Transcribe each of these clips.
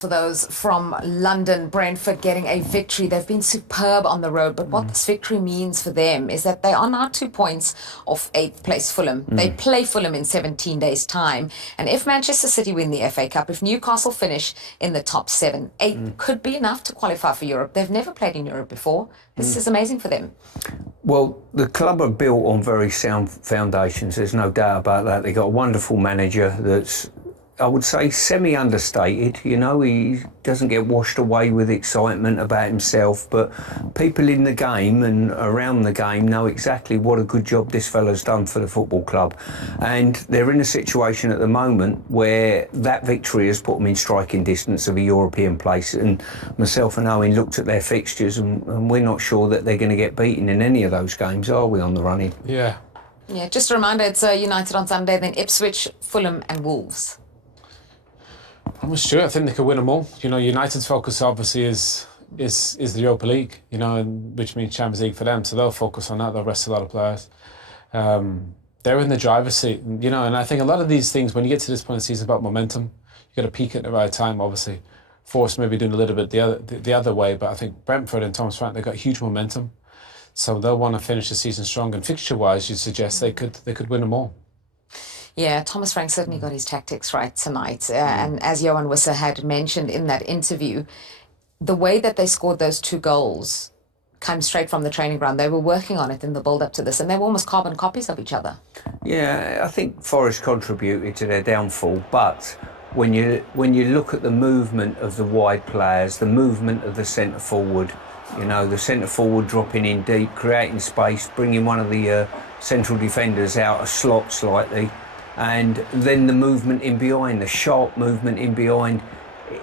For those from London, Brentford getting a victory. They've been superb on the road, but what this victory means for them is that they are now 2 points off 8th place Fulham. They play Fulham in 17 days' time. And if Manchester City win the FA Cup, if Newcastle finish in the top 7, 8 could be enough to qualify for Europe. They've never played in Europe before. This is amazing for them. Well, the club are built on very sound foundations, there's no doubt about that. They've got a wonderful manager that's, I would say, semi-understated. You know, he doesn't get washed away with excitement about himself, but people in the game and around the game know exactly what a good job this fella's done for the football club. And they're in a situation at the moment where that victory has put them in striking distance of a European place. And myself and Owen looked at their fixtures and we're not sure that they're going to get beaten in any of those games, are we, on the running? Yeah. Yeah, just a reminder, it's United on Sunday, then Ipswich, Fulham and Wolves. I'm sure. I think they could win them all. You know, United's focus obviously is the Europa League, you know, and which means Champions League for them. So they'll focus on that. They'll rest a lot of players. They're in the driver's seat, you know, and I think a lot of these things, when you get to this point of the season, about momentum. You got to peak at the right time, obviously. Force maybe doing a little bit the other way, but I think Brentford and Thomas Frank, they've got huge momentum. So they'll want to finish the season strong. And fixture-wise, you'd suggest they could win them all. Yeah, Thomas Frank certainly got his tactics right tonight. And as Johan Wissa had mentioned in that interview, the way that they scored those 2 goals came straight from the training ground. They were working on it in the build-up to this, and they were almost carbon copies of each other. Yeah, I think Forest contributed to their downfall, but when you look at the movement of the wide players, the movement of the centre forward, you know, the centre forward dropping in deep, creating space, bringing one of the central defenders out a slot slightly, and then the movement in behind, the sharp movement in behind.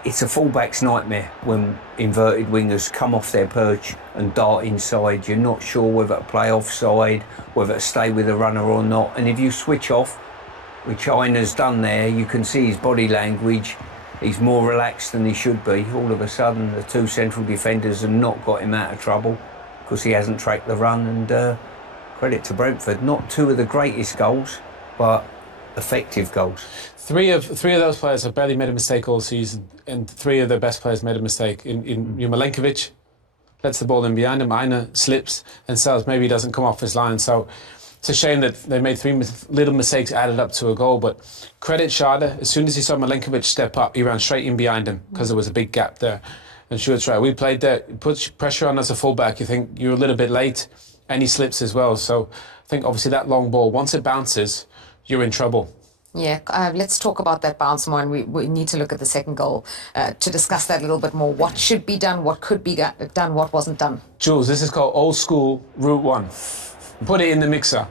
It's a fullback's nightmare when inverted wingers come off their perch and dart inside. You're not sure whether to play offside, whether to stay with the runner or not. And if you switch off, which Einer's done there, you can see his body language. He's more relaxed than he should be. All of a sudden, the 2 central defenders have not got him out of trouble because he hasn't tracked the run. And credit to Brentford, not 2 of the greatest goals, but effective goals. Three of those players have barely made a mistake all season, and 3 of their best players made a mistake. In Milenkovic lets the ball in behind him, Aina slips, and Sells maybe doesn't come off his line. So it's a shame that they made 3 little mistakes added up to a goal. But credit Schade, as soon as he saw Milenkovic step up, he ran straight in behind him because there was a big gap there. And Schuart's right, we played there, put pressure on as a fullback. You think you're a little bit late, and he slips as well. So I think obviously that long ball, once it bounces, you're in trouble. Yeah, let's talk about that bounce more, and we need to look at the second goal to discuss that a little bit more. What should be done, what could be done, what wasn't done. Jules, this is called old school Route 1. Put it in the mixer.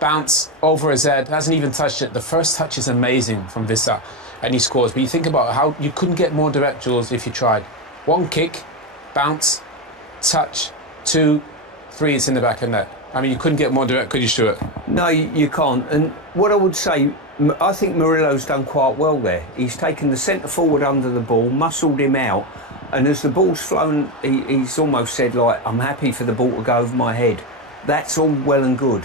Bounce over his head, hasn't even touched it. The first touch is amazing from Wissa, and he scores. But you think about how you couldn't get more direct, Jules, if you tried. 1 kick, bounce, touch, 2, 3, it's in the back of the net. I mean, you couldn't get more direct, could you, Stuart? No, you can't. And what I would say, I think Murillo's done quite well there. He's taken the centre forward under the ball, muscled him out, and as the ball's flown, he's almost said, like, I'm happy for the ball to go over my head. That's all well and good.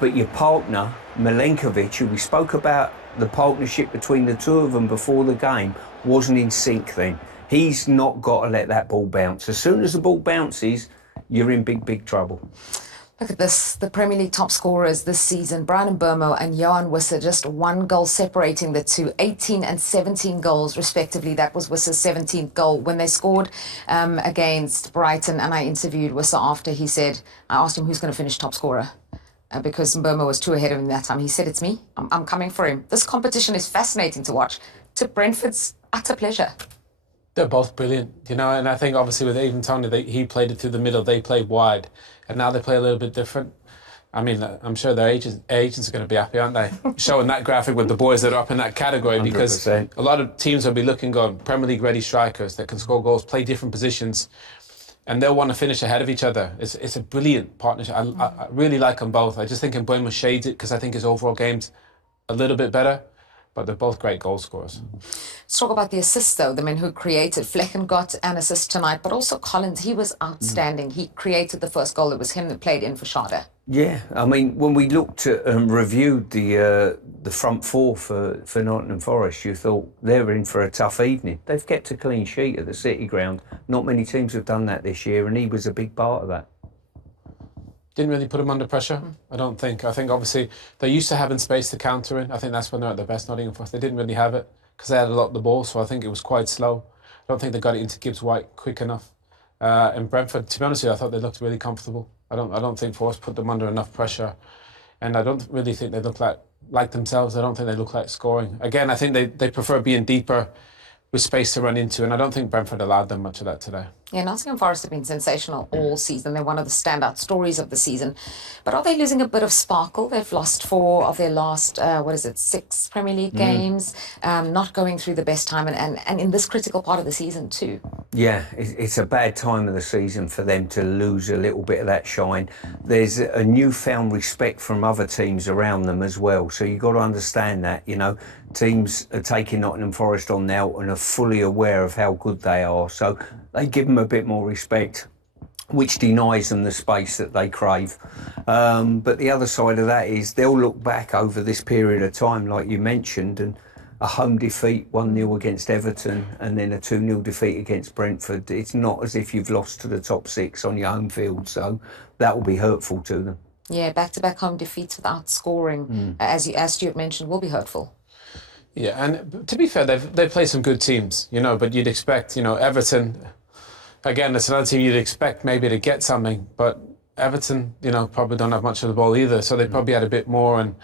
But your partner, Milenkovic, who we spoke about the partnership between the 2 of them before the game, wasn't in sync then. He's not got to let that ball bounce. As soon as the ball bounces, you're in big, big trouble. Look at this, the Premier League top scorers this season, Brian Mbeumo and Johan Wissa, just 1 goal separating the 2, 18 and 17 goals respectively. That was Wissa's 17th goal. When they scored against Brighton, and I interviewed Wissa after, he said, I asked him who's going to finish top scorer. Because Mbeumo was 2 ahead of him that time. He said, it's me. I'm coming for him. This competition is fascinating to watch. To Brentford's utter pleasure. They're both brilliant, you know, and I think obviously with Aidan Tony, he played it through the middle, they played wide, and now they play a little bit different. I mean, I'm sure their agents are going to be happy, aren't they? Showing that graphic with the boys that are up in that category, because 100%. A lot of teams will be looking, going, Premier League ready strikers that can score goals, play different positions, and they'll want to finish ahead of each other. It's a brilliant partnership. I really like them both. I just think Mbeumo shades it because I think his overall game's a little bit better. But they're both great goal scorers. Let's talk about the assists, though. The men who created. Flecken got an assist tonight, but also Collins. He was outstanding. He created the first goal. It was him that played in for Schade. Yeah, I mean, when we looked at and reviewed the front four for Nottingham Forest, you thought they're in for a tough evening. They've kept a clean sheet at the City Ground. Not many teams have done that this year, and he was a big part of that. Didn't really put them under pressure, I don't think. I think obviously they're used to having space to counter in. I think that's when they're at their best, Nottingham Forest. They didn't really have it because they had a lot of the ball, so I think it was quite slow. I don't think they got it into Gibbs White quick enough. And Brentford, to be honest with you, I thought they looked really comfortable. I don't think Forest put them under enough pressure, and I don't really think they look like themselves. I don't think they look like scoring. Again, I think they prefer being deeper with space to run into, and I don't think Brentford allowed them much of that today. Yeah, Nottingham Forest have been sensational all season. They're one of the standout stories of the season. But are they losing a bit of sparkle? They've lost 4 of their last, 6 Premier League games, not going through the best time, and in this critical part of the season too. Yeah, it's a bad time of the season for them to lose a little bit of that shine. There's a newfound respect from other teams around them as well. So you've got to understand that, teams are taking Nottingham Forest on now and are fully aware of how good they are. So they give them a bit more respect, which denies them the space that they crave. But the other side of that is they'll look back over this period of time, like you mentioned, and a home defeat, 1-0 against Everton, and then a 2-0 defeat against Brentford. It's not as if you've lost to the top 6 on your home field, so that will be hurtful to them. Yeah, back-to-back home defeats without scoring, as Stuart mentioned, will be hurtful. Yeah, and to be fair, they've played some good teams, but you'd expect, Everton, again, it's another team you'd expect maybe to get something, but Everton, probably don't have much of the ball either, so they probably had a bit more, and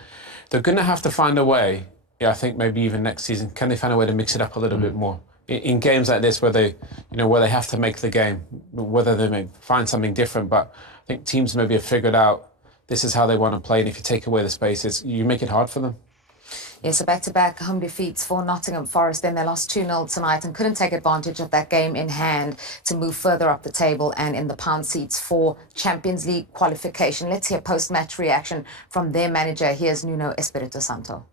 they're going to have to find a way. Yeah, I think maybe even next season, can they find a way to mix it up a little bit more in games like this where they have to make the game, whether they may find something different. But I think teams maybe have figured out this is how they want to play, and if you take away the spaces, you make it hard for them. Yeah, so back-to-back home defeats for Nottingham Forest. Then they lost 2-0 tonight and couldn't take advantage of that game in hand to move further up the table and in the pound seats for Champions League qualification. Let's hear post-match reaction from their manager. Here's Nuno Espirito Santo.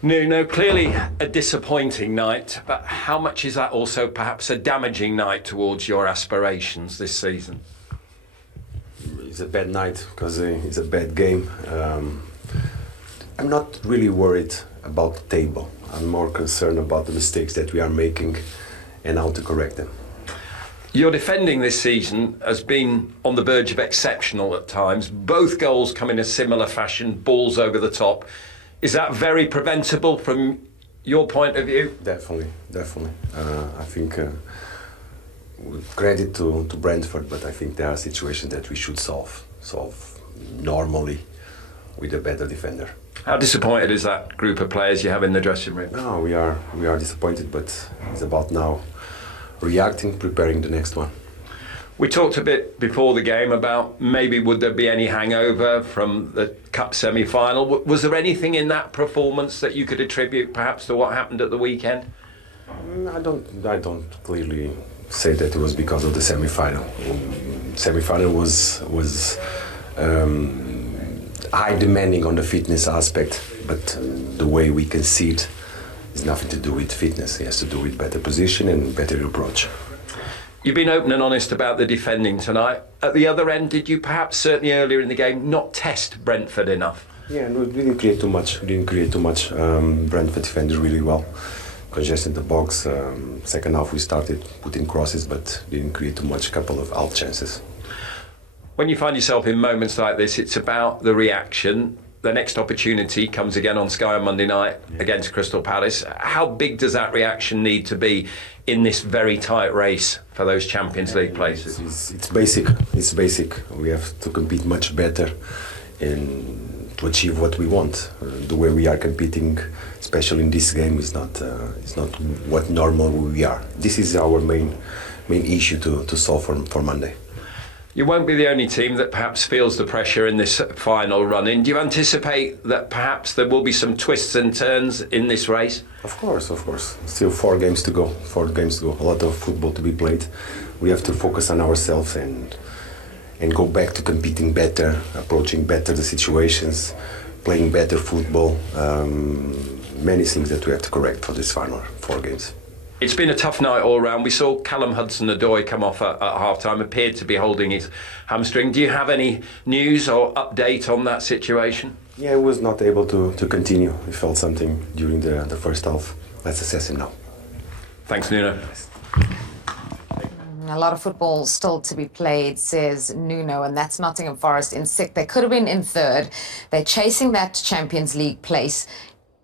Nuno, clearly a disappointing night, but how much is that also perhaps a damaging night towards your aspirations this season? It's a bad night because it's a bad game. I'm not really worried about the table. I'm more concerned about the mistakes that we are making and how to correct them. Your defending this season has been on the verge of exceptional at times. Both goals come in a similar fashion, balls over the top. Is that very preventable from your point of view? Definitely. I think credit to Brentford, but I think there are situations that we should solve normally with a better defender. How disappointed is that group of players you have in the dressing room? No, we are disappointed, but it's about now reacting, preparing the next one. We talked a bit before the game about maybe would there be any hangover from the Cup semi-final. Was there anything in that performance that you could attribute perhaps to what happened at the weekend? I don't clearly say that it was because of the semi-final. Semi-final was high demanding on the fitness aspect, but the way we can see it has nothing to do with fitness. It has to do with better position and better approach. You've been open and honest about the defending tonight. At the other end, did you perhaps, certainly earlier in the game, not test Brentford enough? Yeah, no, we didn't create too much. Brentford defended really well. Congested the box. Second half we started putting crosses, but didn't create too much. Couple of out chances. When you find yourself in moments like this, it's about the reaction. The next opportunity comes again on Sky on Monday night against Crystal Palace. How big does that reaction need to be in this very tight race for those Champions League places? It's basic. We have to compete much better and to achieve what we want. The way we are competing, especially in this game, is not what normal we are. This is our main issue to solve for Monday. You won't be the only team that perhaps feels the pressure in this final run-in. Do you anticipate that perhaps there will be some twists and turns in this race? Of course. Still 4 games to go. A lot of football to be played. We have to focus on ourselves and go back to competing better, approaching better the situations, playing better football. Many things that we have to correct for this final 4 games. It's been a tough night all round. We saw Callum Hudson-Odoi come off at half-time, appeared to be holding his hamstring. Do you have any news or update on that situation? Yeah, he was not able to continue. He felt something during the first half. Let's assess him now. Thanks, Nuno. A lot of football still to be played, says Nuno, and that's Nottingham Forest in sixth. They could have been in third. They're chasing that Champions League place.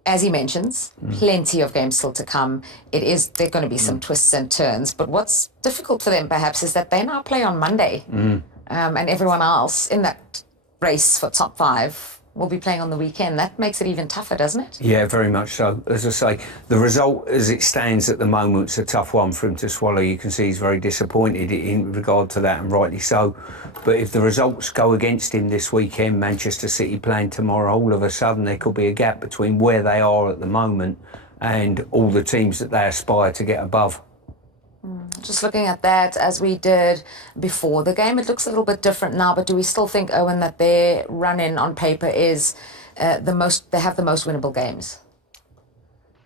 As he mentions, plenty of games still to come. There are going to be some twists and turns. But what's difficult for them, perhaps, is that they now play on Monday. And everyone else in that race for top 5 will be playing on the weekend. That makes it even tougher, doesn't it? Yeah, very much so. As I say, the result as it stands at the moment is a tough one for him to swallow. You can see he's very disappointed in regard to that, and rightly so. But if the results go against him this weekend, Manchester City playing tomorrow, all of a sudden there could be a gap between where they are at the moment and all the teams that they aspire to get above. Just looking at that as we did before the game, it looks a little bit different now, but do we still think, Owen, that their run-in on paper is they have the most winnable games?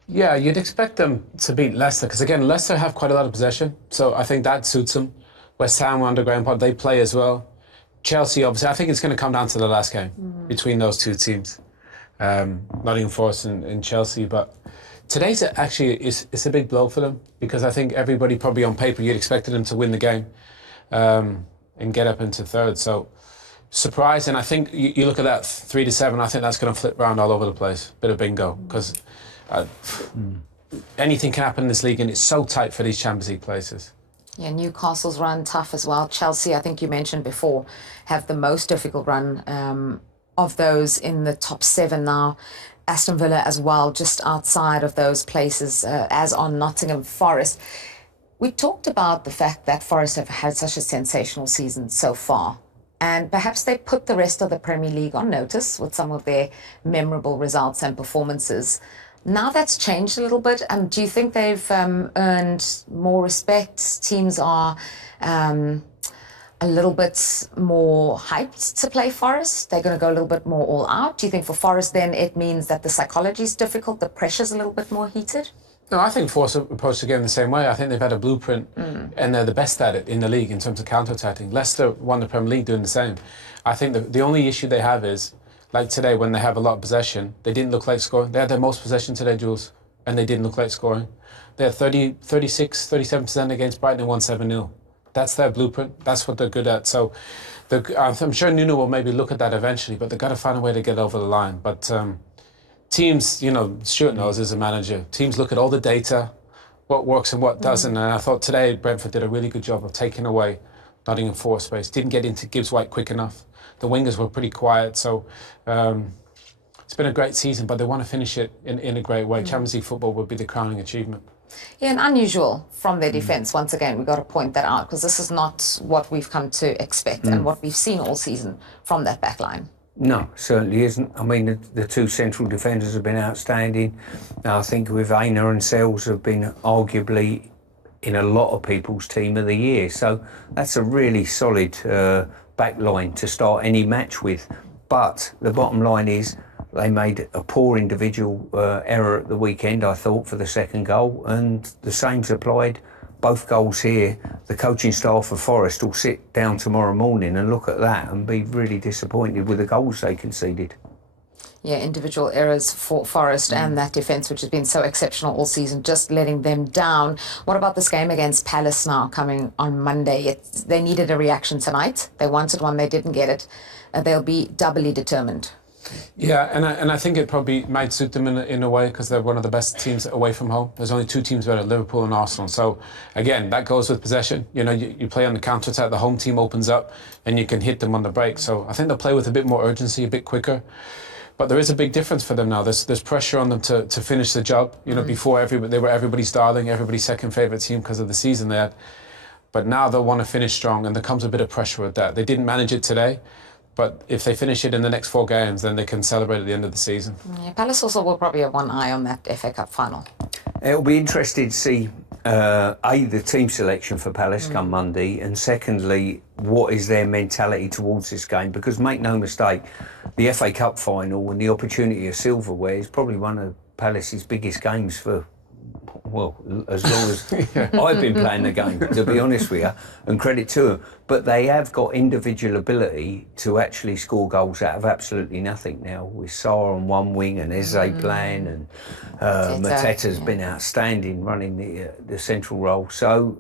Yeah, you'd expect them to beat Leicester, because again, Leicester have quite a lot of possession, so I think that suits them. West Ham under Graham Potter, they play as well. Chelsea, obviously, I think it's going to come down to the last game between those two teams, Nottingham Forest and Chelsea, but today's it's a big blow for them, because I think everybody probably on paper you'd expected them to win the game and get up into third. So surprised, and I think you look at that 3-7. I think that's going to flip around all over the place. Bit of bingo, because anything can happen in this league, and it's so tight for these Champions League places. Yeah, Newcastle's run tough as well. Chelsea, I think you mentioned before, have the most difficult run of those in the top 7 now. Aston Villa as well, just outside of those places, as on Nottingham Forest. We talked about the fact that Forest have had such a sensational season so far, and perhaps they put the rest of the Premier League on notice with some of their memorable results and performances. Now that's changed a little bit. Do you think they've earned more respect? Teams are a little bit more hyped to play Forest? They're going to go a little bit more all out? Do you think for Forest then it means that the psychology is difficult, the pressure's a little bit more heated? No, I think Forest approach the game the same way. I think they've had a blueprint and they're the best at it in the league in terms of counter-attacking. Leicester won the Premier League doing the same. I think the only issue they have is, like today when they have a lot of possession, they didn't look like scoring. They had their most possession today, Jules, and they didn't look like scoring. They had 36, 37% against Brighton and won 7-0. That's their blueprint. That's what they're good at. So I'm sure Nuno will maybe look at that eventually, but they've got to find a way to get over the line. But teams, Stuart knows as a manager, teams look at all the data, what works and what doesn't. And I thought today Brentford did a really good job of taking away Nottingham Forest space. Didn't get into Gibbs White quick enough. The wingers were pretty quiet. So it's been a great season, but they want to finish it in a great way. Champions League football would be the crowning achievement. Yeah, and unusual from their defence. Once again, we've got to point that out, because this is not what we've come to expect and what we've seen all season from that back line. No, certainly isn't. I mean, the two central defenders have been outstanding. I think with Aina and Sells have been arguably in a lot of people's team of the year. So that's a really solid back line to start any match with. But the bottom line is, they made a poor individual error at the weekend, I thought, for the second goal, and the same's applied. Both goals here. The coaching staff of Forest will sit down tomorrow morning and look at that and be really disappointed with the goals they conceded. Yeah, individual errors for Forest and that defence, which has been so exceptional all season, just letting them down. What about this game against Palace now coming on Monday? They needed a reaction tonight. They wanted one, they didn't get it. They'll be doubly determined. Yeah, and I think it probably might suit them in a way, because they're one of the best teams away from home. There's only two teams better, Liverpool and Arsenal. So again, that goes with possession. You play on the counter attack, the home team opens up and you can hit them on the break. So I think they'll play with a bit more urgency, a bit quicker. But there is a big difference for them now. There's pressure on them to finish the job. Before they were everybody's darling, everybody's second favourite team because of the season they had. But now they'll want to finish strong, and there comes a bit of pressure with that. They didn't manage it today. But if they finish it in the next 4 games, then they can celebrate at the end of the season. Yeah, Palace also will probably have one eye on that FA Cup final. It'll be interesting to see, the team selection for Palace come Monday, and secondly, what is their mentality towards this game? Because make no mistake, the FA Cup final and the opportunity of silverware is probably one of Palace's biggest games for well, as long as I've been playing the game, to be honest with you, and credit to them. But they have got individual ability to actually score goals out of absolutely nothing now. With Sarr on one wing and Eze playing, and Mateta's been outstanding running the central role. So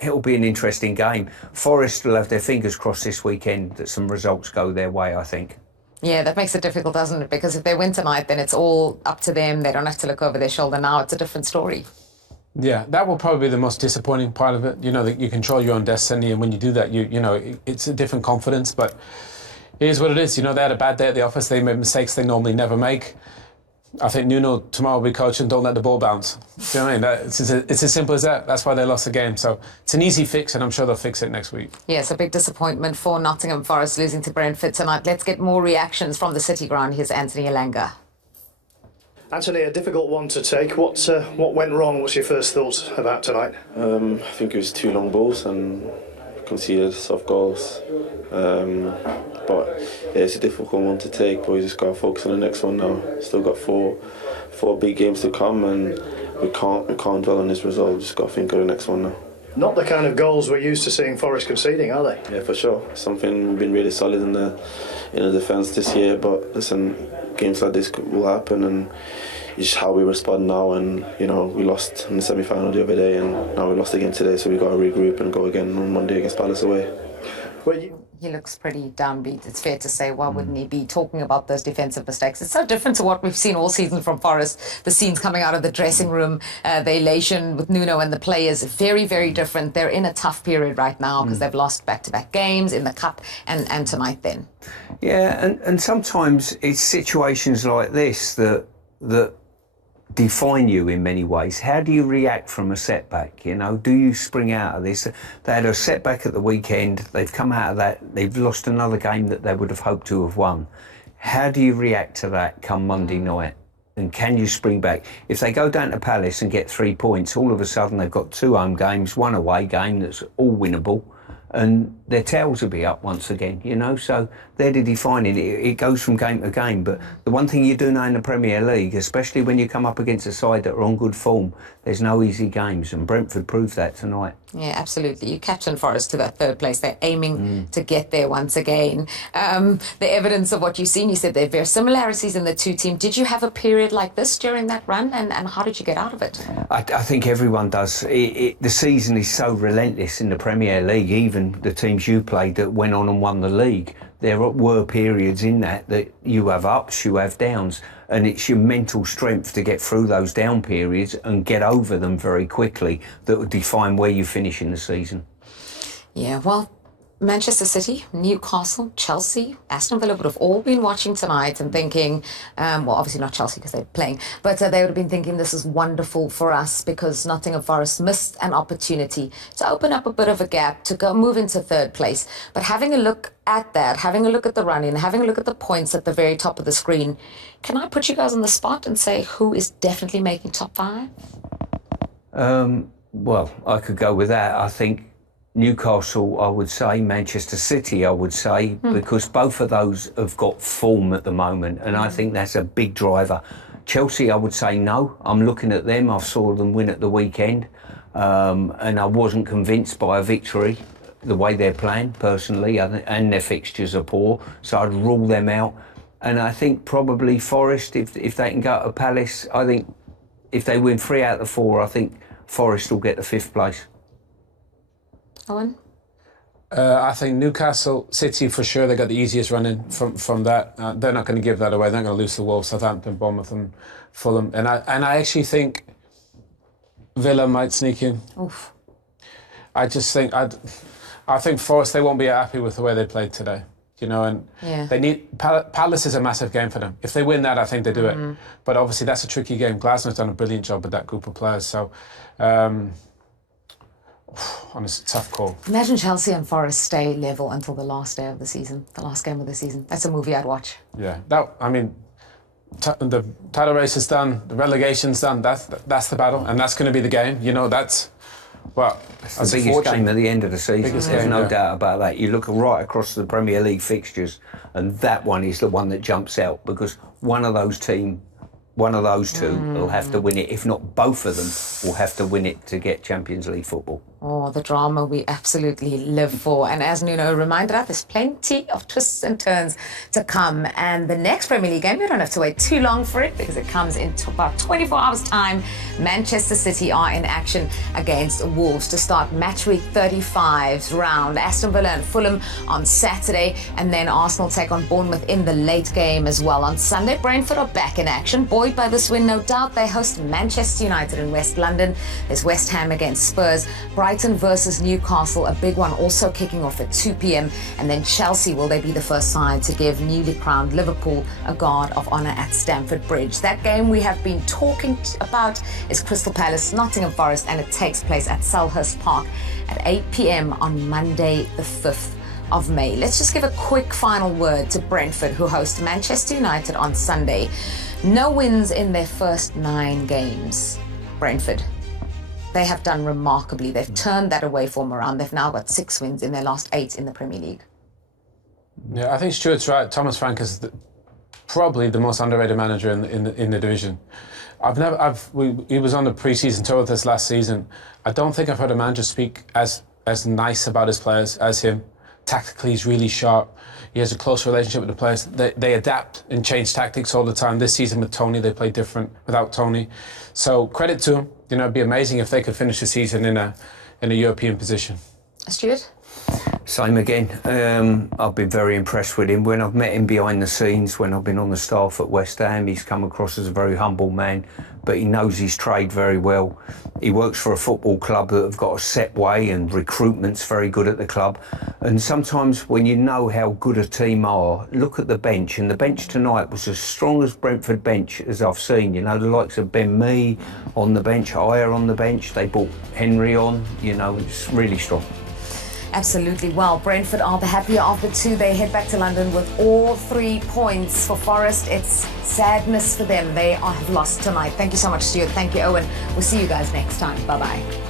it'll be an interesting game. Forest will have their fingers crossed this weekend that some results go their way, I think. Yeah, that makes it difficult, doesn't it? Because if they win tonight, then it's all up to them. They don't have to look over their shoulder now. It's a different story. Yeah, that will probably be the most disappointing part of it. You know, that you control your own destiny, and when you do that, you know, it's a different confidence. But it is what it is. You know, they had a bad day at the office. They made mistakes they normally never make. I think Nuno tomorrow will be coaching, don't let the ball bounce. Do you know what I mean? It's as simple as that. That's why they lost the game. So it's an easy fix, and I'm sure they'll fix it next week. Yes, a big disappointment for Nottingham Forest losing to Brentford tonight. Let's get more reactions from the City Ground. Here's Anthony Elanga. Anthony, a difficult one to take. What went wrong? What's your first thoughts about tonight? I think it was 2 long balls and conceded soft goals. But yeah, it's a difficult one to take, but we just got to focus on the next one now. Still got four big games to come, and we can't dwell on this result. We just got to think of the next one now. Not the kind of goals we're used to seeing Forest conceding, are they? Yeah, for sure. Something we've been really solid in the defence this year. But listen, games like this will happen, and it's just how we respond now. And you know, we lost in the semi-final the other day, and now we lost again today. So we got to regroup and go again on Monday against Palace away. He looks pretty downbeat, it's fair to say. Why wouldn't he be talking about those defensive mistakes? It's so different to what we've seen all season from Forest. The scenes coming out of the dressing room, the elation with Nuno and the players, very, very different. They're in a tough period right now because they've lost back-to-back games in the Cup and tonight then. Yeah, and sometimes it's situations like this that define you in many ways. How do you react from a setback? You know, do you spring out of this? They had a setback at the weekend. They've come out of that. They've lost another game that they would have hoped to have won. How do you react to that come Monday night? And can you spring back? If they go down to Palace and get 3 points, all of a sudden they've got 2 home games, 1 away game that's all winnable, and their tails will be up once again, you know. So they're the defining. It goes from game to game. But the one thing you do know in the Premier League, especially when you come up against a side that are on good form, there's no easy games, and Brentford proved that tonight. Yeah, absolutely. You captain Forest to that 3rd place. They're aiming to get there once again. The evidence of what you've seen, you said there are very similarities in the two teams. Did you have a period like this during that run, and how did you get out of it? I think everyone does. The season is so relentless in the Premier League. Even the teams you played that went on and won the league, there were periods in that you have ups, you have downs, and it's your mental strength to get through those down periods and get over them very quickly that will define where you finish in the season. Yeah, well, Manchester City, Newcastle, Chelsea, Aston Villa would have all been watching tonight and thinking, well, obviously not Chelsea because they're playing, but they would have been thinking this is wonderful for us because Nottingham Forest missed an opportunity to open up a bit of a gap to go move into 3rd place. But having a look at that, having a look at the run-in, having a look at the points at the very top of the screen, can I put you guys on the spot and say who is definitely making top 5? Well, I could go with that. I think Newcastle, I would say, Manchester City, I would say, because both of those have got form at the moment, and I think that's a big driver. Chelsea, I would say no. I'm looking at them. I saw them win at the weekend, and I wasn't convinced by a victory, the way they're playing, personally, and their fixtures are poor, so I'd rule them out. And I think probably Forest, if they can go to Palace, I think if they win 3 out of the 4, I think Forest will get the 5th place. Owen? I think Newcastle, City for sure, they got the easiest run in from that. They're not going to give that away. They're not going to lose to Wolves, Southampton, Bournemouth and Fulham. And I actually think Villa might sneak in. Oof. I just think I think Forest, they won't be happy with the way they played today. You know, and they need Palace is a massive game for them. If they win that, I think they do it. But obviously that's a tricky game. Glasner's done a brilliant job with that group of players. So honestly, tough call. Imagine Chelsea and Forest stay level until the last day of the season, the last game of the season. That's a movie I'd watch. Yeah, the title race is done, the relegation's done. That's the battle, and that's going to be the game. You know, that's the biggest game at the end of the season. There's no doubt about that. You look right across the Premier League fixtures, and that one is the one that jumps out because one of those teams One of those two will have to win it. If not, both of them will have to win it to get Champions League football. Oh, the drama we absolutely live for. And as Nuno reminded us, there's plenty of twists and turns to come. And the next Premier League game, you don't have to wait too long for it because it comes in about 24 hours' time. Manchester City are in action against Wolves to start match week 35's round. Aston Villa and Fulham on Saturday. And then Arsenal take on Bournemouth in the late game as well. On Sunday, Brentford are back in action. Buoyed by this win, no doubt, they host Manchester United in West London. There's West Ham against Spurs. Brighton versus Newcastle, a big one also kicking off at 2 p.m. And then Chelsea, will they be the first side to give newly crowned Liverpool a guard of honour at Stamford Bridge? That game we have been talking about is Crystal Palace, Nottingham Forest, and it takes place at Selhurst Park at 8 p.m. on Monday the 5th of May. Let's just give a quick final word to Brentford, who host Manchester United on Sunday. No wins in their first 9 games. Brentford, they have done remarkably. They've turned that away form around. They've now got 6 wins in their last 8 in the Premier League. Yeah, I think Stuart's right. Thomas Frank is probably the most underrated manager in the division. He was on the pre-season tour with us last season. I don't think I've heard a manager speak as nice about his players as him. Tactically, he's really sharp. He has a close relationship with the players. They adapt and change tactics all the time. This season with Tony, they play different without Tony. So credit to him. You know, it'd be amazing if they could finish the season in a European position. Stuart? Same again. I've been very impressed with him. When I've met him behind the scenes, when I've been on the staff at West Ham, he's come across as a very humble man, but he knows his trade very well. He works for a football club that have got a set way, and recruitment's very good at the club. And sometimes when you know how good a team are, look at the bench, and the bench tonight was as strong as Brentford bench as I've seen. You know, the likes of Ben Mee on the bench, Ayer on the bench, they brought Henry on, you know, it's really strong. Absolutely. Well, Brentford are the happier of the two. They head back to London with all 3 points. For Forest, it's sadness for them. They have lost tonight. Thank you so much, Stuart. Thank you, Owen. We'll see you guys next time. Bye-bye.